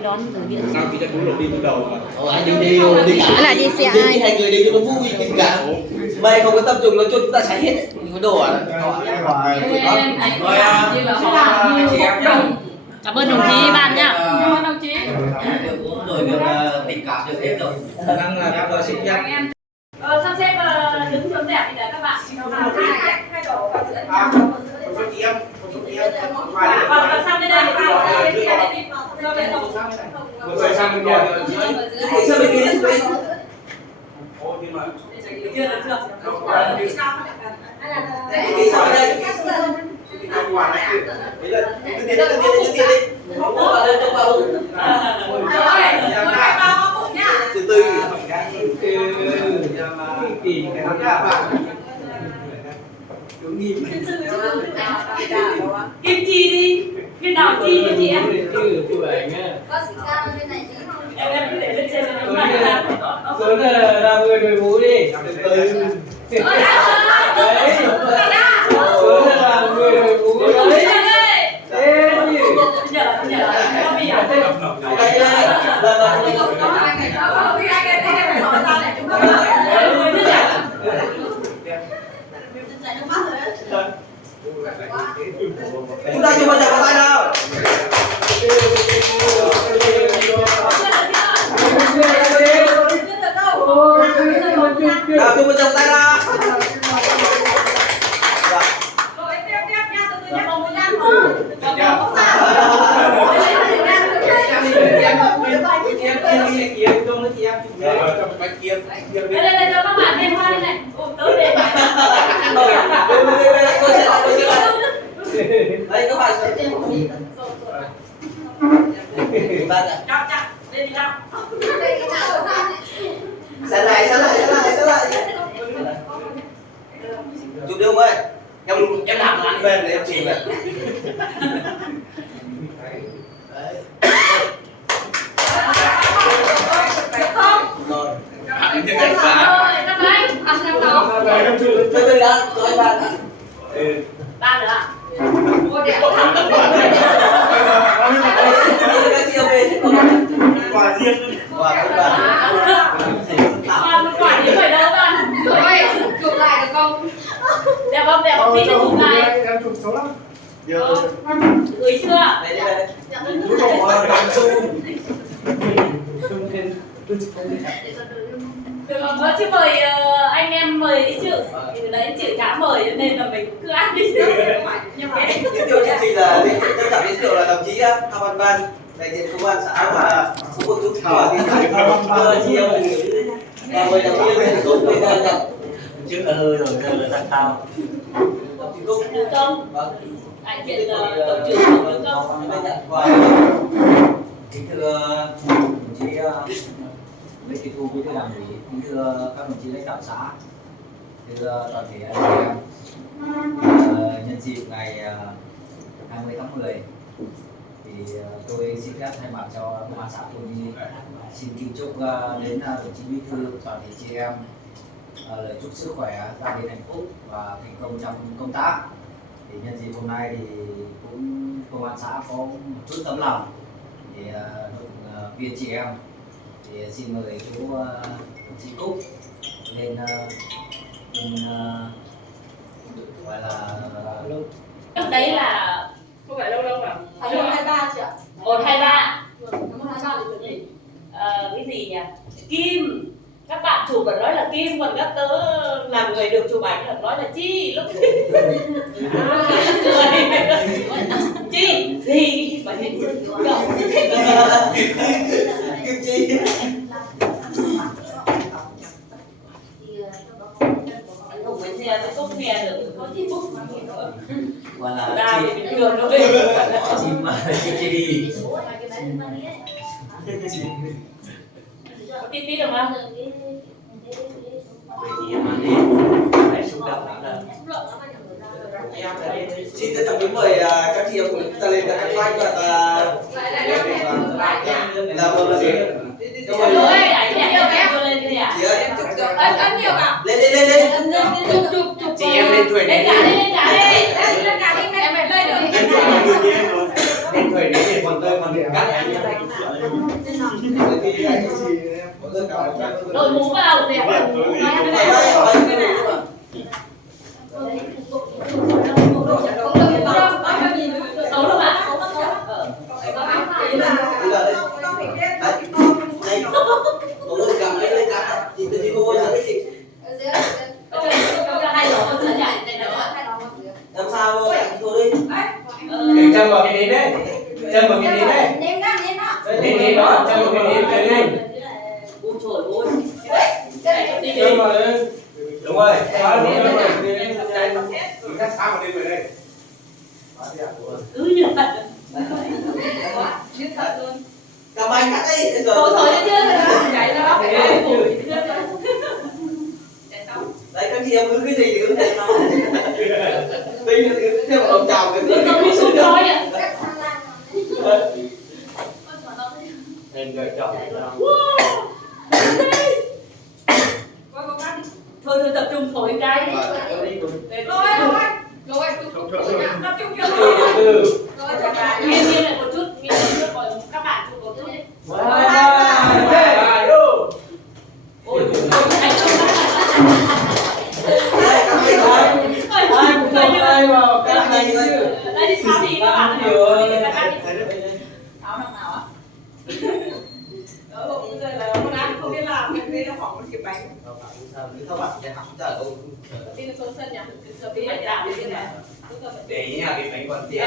đi đón từ điện. Sao chị đã đúng rồi đi từ đầu mà. Anh đi cả. Là đi xe ai? Hai người đi cho nó vui cả. Mày không có tập trung nó cho chúng ta xài hết. Những cái đồ à. Cảm ơn đồng chí ban nhá. Cảm ơn đồng chí. Rồi được tình cảm được hết rồi. Đang là các loại sinh nhật. Sắp xếp đứng hướng đẹp thì là các bạn hai đổ vào giữa và sang bên đây thì Rồi sang bên kia. Sao bên kia đấy? Ô nhưng mà chưa được chưa? Cái sao đây? Từ từ kỳ cái đó các bạn. Kim chi đi, kim đào chi cho chị em. Em cứ để lên trên này. Xuống là người đội mũ đi. Đấy. Xuống là người đội mũ đấy. Ê gì? chúng ta chưa bao giờ có tay đâu. Nào chưa bao giờ có tay đâu. Rồi tiếp nha, từ từ nha, một nhang thôi. Đây cho các bạn thêm hoa đây này. Tới đây. Đây các bạn sẽ tiếp Chặt, lên đi nào. Sẽ lại. Chụp đi không ơi? Em làm ăn bên để em chụp này. Rồi. Từ đã, tôi bạn. Ba nữa à? quà riêng. Quả các bạn. Quả thì phải đâu bạn? Rồi, chụp lại được không? Đẹp không? Tí nữa chụp lại. Em chụp xấu lắm. Gửi chưa? Đây. Chứ mời anh em mời đi chứ. Thì đấy chị cá mời nên là mình cứ ăn đi. Giới thiệu chương trình là tất cả giới thiệu là đồng chí Thao Văn Văn, đại diện công an xã và số một chút của thị trấn chị em mời đồng chí lên số bên nhận Chứ rồi thằng Thao. đồng chí Cúc. Được không? Vâng. Đại diện tổ trưởng được không? Bên nhận và kính thưa đồng chí Lê Thị Thu, bí thư đảng ủy, kính thưa các đồng chí lãnh đạo xã, thưa toàn thể anh em. Nhân dịp ngày 20 tháng 10 thì tôi xin phép thay mặt cho công an xã Phù Nhi xin kính chúc đến đồng chí bí thư, toàn thể chị em lời chúc sức khỏe, gia đình hạnh phúc và thành công trong công tác. Thì nhân dịp hôm nay thì cũng công an xã có một chút tấm lòng để động viên chị em, thì xin mời chú đồng chí Cúc lên gọi là Lúc đấy là không phải lâu à? 123 chị ạ. 123. 123 thì cái gì? Cái gì nhỉ? Kim. Các bạn chụp là nói là Kim, còn các tớ làm người được chụp ảnh là nói là Chi. Lúc Chi thì mà nhìn Kim Chi. Cùng với xe nó không nghe được, có chi bút mà nghe nữa. Gọi là Ra thì bình thường đâu đi. chim chi. Tí tí được không? Xin trân trọng kính mời các chị em của chúng ta lên các flag và là một lần nữa. Ôi, ảnh đẹp đưa lên đi à? Ấn nhiều cả. Lên. Chụp. Chị em lên tuổi này. Lên cả đi. Lên cả đi. Em lên được. Lên tuổi này thì còn tôi còn cắt Đội mũ vào đẹp đội mũ Tấu đâu bạn? Làm sao thôi đi. Để chân vào cái nến đấy. Chân vào cái nến đấy. Nến đó, chân vào cái nến lên. Ôi trời ơi. Đi Chân đi. vào lên. Đúng rồi. Cắt sáng vào đây về đây. Cứ như vậy. Cầm anh cắt đi. Thôi thôi đấy chứ. Chạy ra đó phải lấy củi. Đấy các chị em cứ cái gì thì cứ thế nào. Tính thì cứ theo một chào cái gì. Cứ không đi xuống thôi ạ. Em gợi chọn. Thôi thôi tập trung thổi cái đi. Nghiêng nghiêng lại một chút, nghiêng một chút rồi các bạn chụp một chút đi. Ôi, thành công Ai cũng không ai vào cái này chứ. đây đi sao đi các bạn ơi. Người ta cắt đi. Các bạn sẽ học trả câu. Phải giảm đi cái này. Để ý nhà cái bánh còn tiền.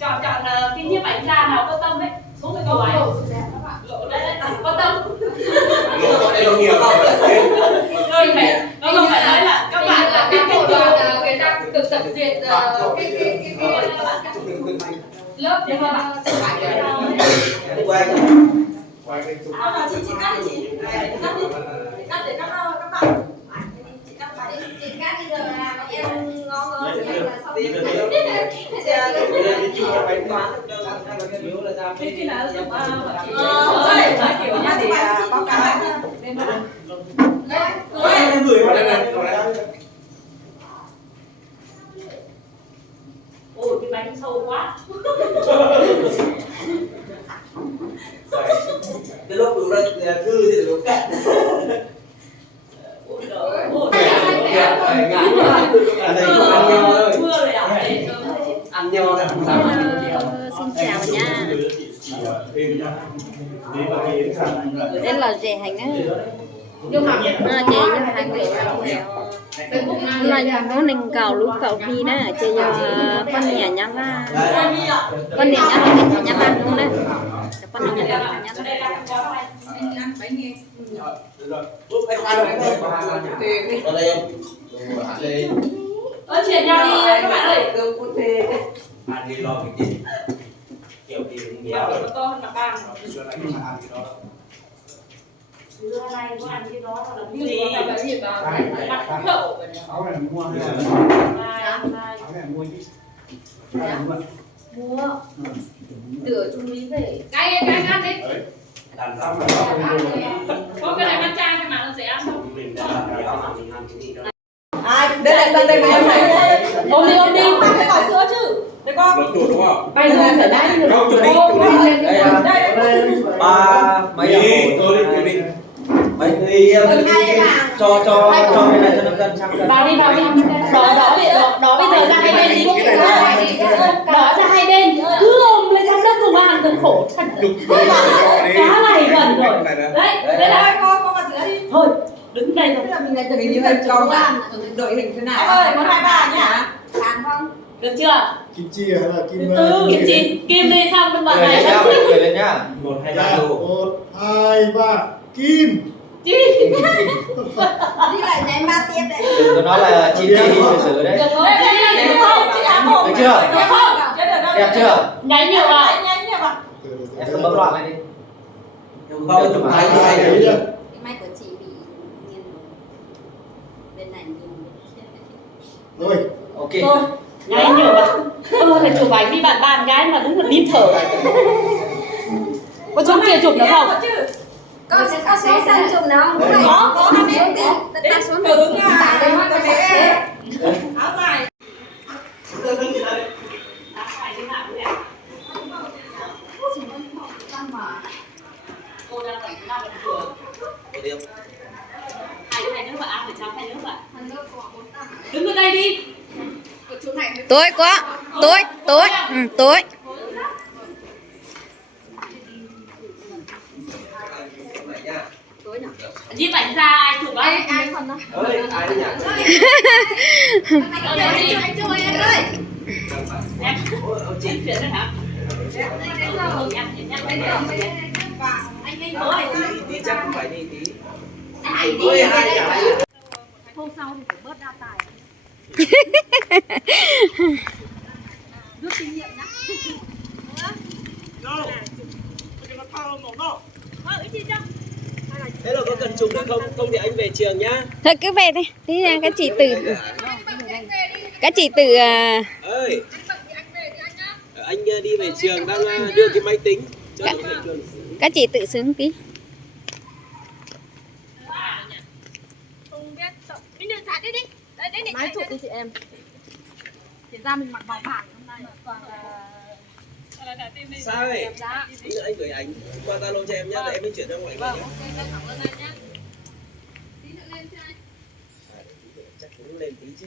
Chọn cái nhiếp ảnh gia nào có tâm ấy, xuống cái câu ấy. Đấy, có tâm. Lộ đây là nhiều không? Rồi phải, nó không phải nói là các bạn là biết cách đoàn người ta được tập duyệt lớp để các bạn Quay Quay cái chụp. Chị cắt đi chị. Cắt để các bạn. Chị cắt bây giờ là em ngon ngon là xong. cái nào giống Kiểu nha thì báo cáo lên đó. Gửi vào đây này. ôi cái bánh sâu quá. cái lúc đủ ra thư thì đủ cắt. Ôi trời ơi. Mưa rồi ạ. Ăn nho này. Xin chào nha. Tên là Dệ Hành á. Dệ cho hai người hôm nay nó nên cầu lúc cầu đi đó chơi con nhà nhá la con nhà nhá là nhá la luôn đấy con nhà nhá la Anh khoan rồi. Vào đây em. Đây. Chuyển nhau đi các bạn ơi. Ăn đi lo cái gì? Kiểu gì cũng béo. To hơn cả bàn. Chưa lấy cái ăn cái đó. Xưa nay có ăn cái đó là cái gì? bắt đậu Áo này mua hay là Mai. áo này mua chứ? mua tửa trung lý về cái ăn đi Làm xong rồi Có cái này ăn chay cho bạn nó sẽ ăn không? mình đã làm béo mà mình ăn cái gì đó. Đây là em này. Ôm đi. Bạn phải bỏ sữa chứ. Để con. Lột chuột đúng không? bây giờ phải đây Không, chuẩn bị. Đây. Ba mấy Đi, tôi đi chuẩn bị. mấy người cho cái này cho nó cân sang cân. Vào đi. Đó bây giờ ra hai bên đi. Đó ra hai bên. Cứ ôm lên sang đất cùng ăn cần khổ thật. Cá này gần rồi. Đấy là Con vào sữa đi. thôi đứng đây rồi. Mình này mình như hình con là đội hình thế nào? Em ơi, 123 nhá. Làm không? Được chưa? Kim chi hay là kim Kim chi kim đi xong bên bờ này. Cười lên nhá. 1, 2, 3 đủ. 1, 2, 3 kim. Chi. Đi lại ném ba tiếp đấy. Đừng có nói là chim chi đi xử đấy. Được không? Được chưa? Được không? Đẹp chưa? Nháy nhiều à? Nhanh nhiều ạ. Em cứ bấm loạn lên đi. Không chụp thái như này Đấy nhá. cái máy của chị bị nghiêng bên này nghiêng Rồi. ok. Thôi nháy nhiều à? Phải chụp ảnh đi bạn gái mà đúng là nín thở. Có chỗ kia chụp nữa không? con sẽ có số xanh chùm nào không? Có hai số bên. tiền ta xuống Cứng à. Áo dài. Áo dài chứ nào nhỉ? Tối quá. Tối. Ừ, tối. Nhiếp ảnh ra ai chụp ấy? Ai phần đâu? ơi ai đấy nhỉ Anh chơi em ơi. Em ông chị chuyện đấy hả? Anh Minh ơi. tí chắc cũng phải đi tí Anh ơi đi hai đây. cái Hôm sau thì phải bớt đa tài. Rút kinh nghiệm nhá. thế là có cần chụp được không không thì anh về trường nhá Thôi cứ về đi. Đi ra các chị từ. Các chị từ ơi anh đi về trường đang đưa cái máy tính cho Cả- về trường các chị tự sướng tí. Máy chụp đi chị em. Thì ra mình mặc màu vàng hôm nay toàn là sao ấy anh gửi ảnh qua Zalo cho em nhá để em mới chuyển ra ngoài nhá chắc cũng lên tí chứ